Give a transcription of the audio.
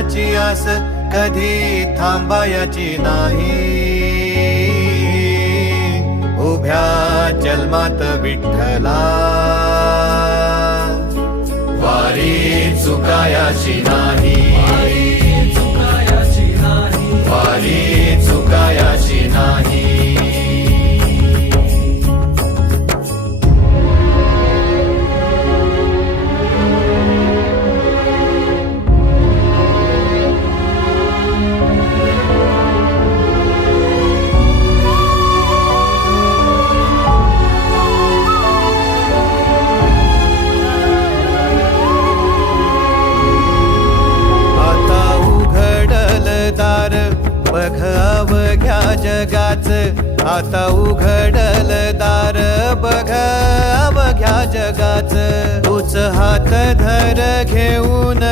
देवाची आस कधी थांबायची नाही. उभ्या जन्मात विठ्ठला वारी चुकायाची नाही. वारी चुकायाची नाही. बघ अवघ्या जगाच, आता उघडल दार बघ अवघ्या जगाच. तूच हात धर घेऊन